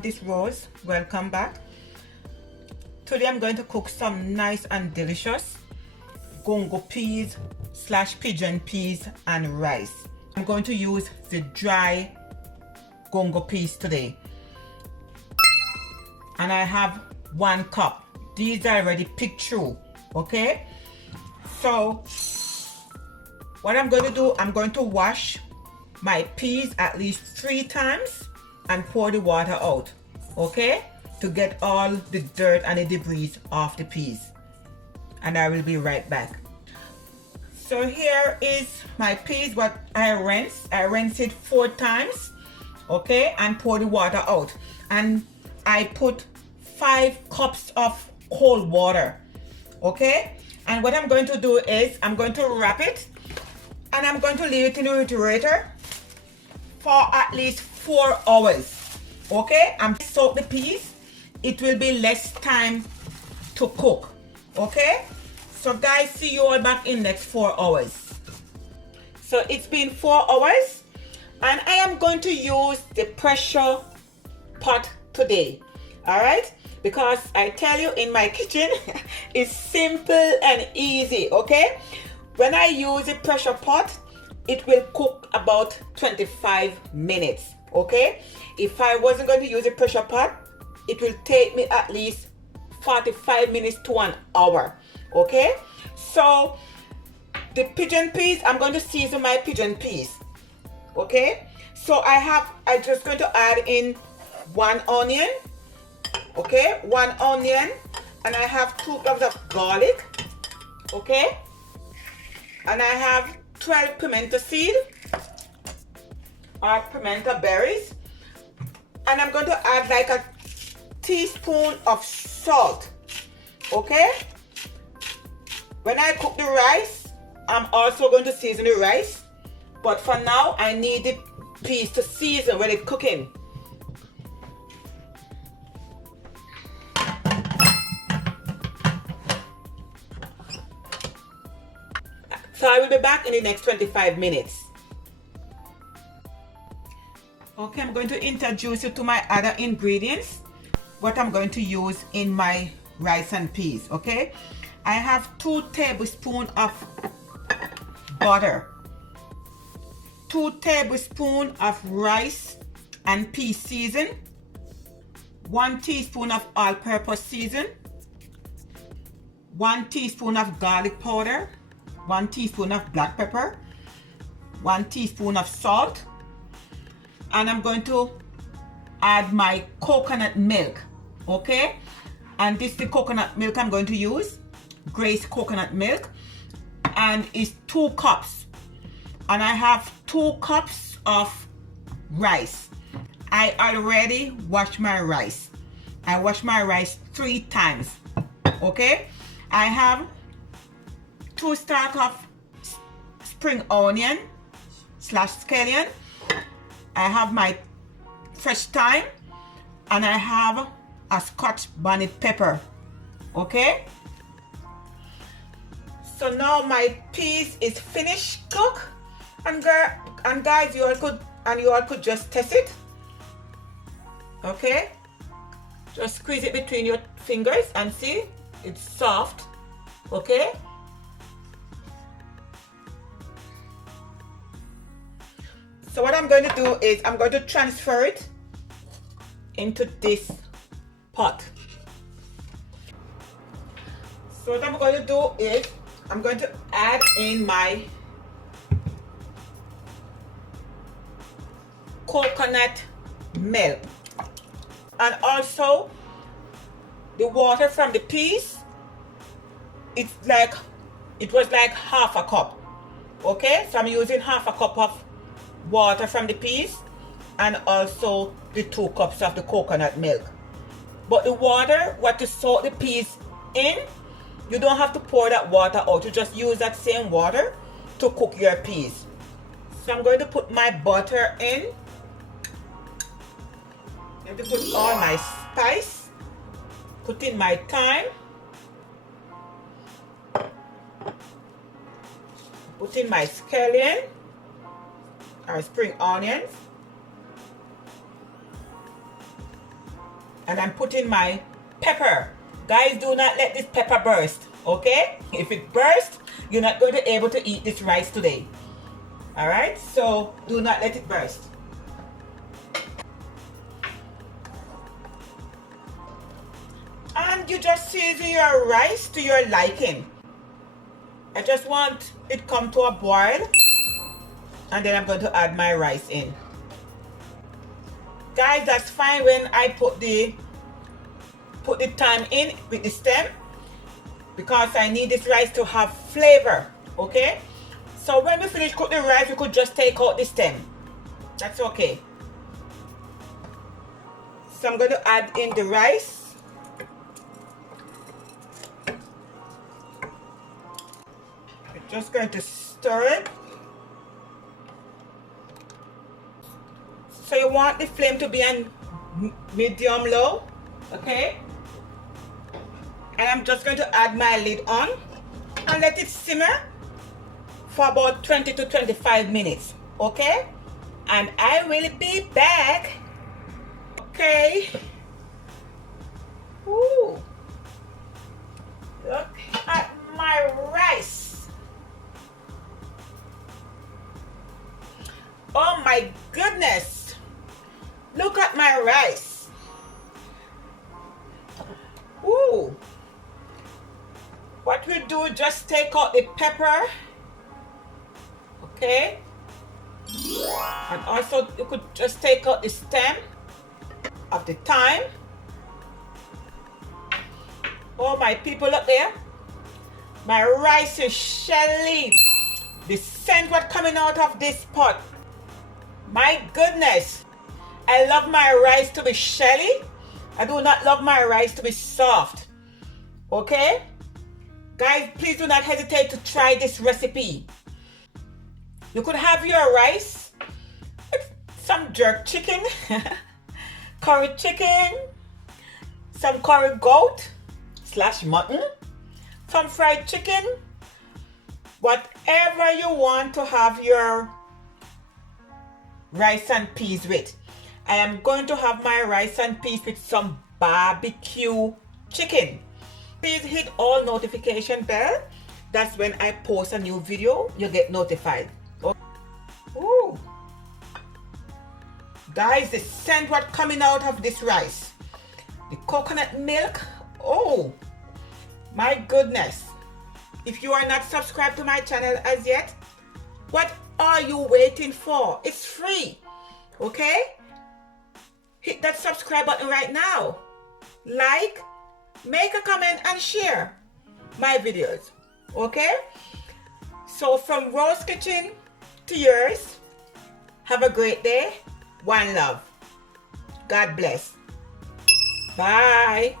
This Rose, welcome back. Today I'm going to cook some nice and delicious gungo peas / pigeon peas and rice. I'm going to use the dry gungo peas today, and I have 1 cup. These are already picked through. Okay, so what I'm going to do, I'm going to wash my peas at least 3 times and pour the water out, okay, to get all the dirt and the debris off the peas. And I will be right back. So here is my peas, what I rinse. I rinse it 4 times, okay, and pour the water out. And I put 5 cups of cold water, okay. And what I'm going to do is I'm going to wrap it and I'm going to leave it in the refrigerator for at least 4 hours, okay. I'm soak the peas. It will be less time to cook, okay. So guys, see you all back in next 4 hours. So it's been 4 hours and I am going to use the pressure pot today, all right, because I tell you, in my kitchen it's simple and easy, okay. When I use a pressure pot, it will cook about 25 minutes, okay. If I wasn't going to use a pressure pot, it will take me at least 45 minutes to 1 hour, okay. So the pigeon peas, I'm going to season my pigeon peas, okay. So I just going to add in 1 onion, okay, 1 onion, and I have 2 cloves of garlic, okay, and I have 12 pimento seed or pimento berries, and I'm going to add like a teaspoon of salt, okay. When I cook the rice, I'm also going to season the rice, but for now I need the peas to season when it's cooking. So I will be back in the next 25 minutes. Okay, I'm going to introduce you to my other ingredients, what I'm going to use in my rice and peas, okay. I have 2 tablespoons of butter, 2 tablespoons of rice and pea season, 1 teaspoon of all-purpose season, 1 teaspoon of garlic powder, 1 teaspoon of black pepper, 1 teaspoon of salt, and I'm going to add my coconut milk, okay. And this is the coconut milk I'm going to use, Grace coconut milk, and it's 2 cups. And I have 2 cups of rice. I already washed my rice. I washed my rice 3 times, okay. I have 2 stalks of spring onion / scallion. I have my fresh thyme, and I have a scotch bonnet pepper, okay. So now my peas is finished cook, and guys, you all could just test it, okay. Just squeeze it between your fingers and see it's soft, okay. So what I'm going to do is I'm going to transfer it into this pot. So what I'm going to do is I'm going to add in my coconut milk, and also the water from the peas. It was like half a cup, okay. So I'm using half a cup of water from the peas and also the 2 cups of the coconut milk. But the water, what to soak the peas in, you don't have to pour that water out. You just use that same water to cook your peas. So I'm going to put my butter in. I'm going to put all my spice. Put in my thyme. Put in my scallion or spring onions. And I'm putting my pepper. Guys, do not let this pepper burst, okay? If it bursts, you're not going to be able to eat this rice today. All right, so do not let it burst. And you just season your rice to your liking. I just want it come to a boil, and then I'm going to add my rice in. Guys, that's fine when I put the thyme in with the stem, because I need this rice to have flavor, okay? So when we finish cooking the rice, we could just take out the stem. That's okay. So I'm going to add in the rice. We're just going to stir it. So you want the flame to be on medium low, okay? And I'm just going to add my lid on and let it simmer for about 20 to 25 minutes, okay? And I will be back. Okay. Ooh. Look at my rice. Oh my goodness. Look at my rice. Ooh. What we do, just take out the pepper, okay? And also you could just take out the stem of the thyme. Oh my people, look there. My rice is shelly. The scent what coming out of this pot. My goodness. I love my rice to be shelly. I do not love my rice to be soft. Okay? Guys, please do not hesitate to try this recipe. You could have your rice with some jerk chicken, curry chicken, some curry goat / mutton, some fried chicken, whatever you want to have your rice and peas with. I am going to have my rice and peas with some barbecue chicken. Please hit all notification bell. That's when I post a new video, you get notified. Ooh. Guys, the scent what coming out of this rice. The coconut milk. Oh, my goodness. If you are not subscribed to my channel as yet, what are you waiting for? It's free, okay? Hit that subscribe button right now. Like, make a comment and share my videos, okay? So from Rose Kitchen to yours, have a great day. One love. God bless. Bye.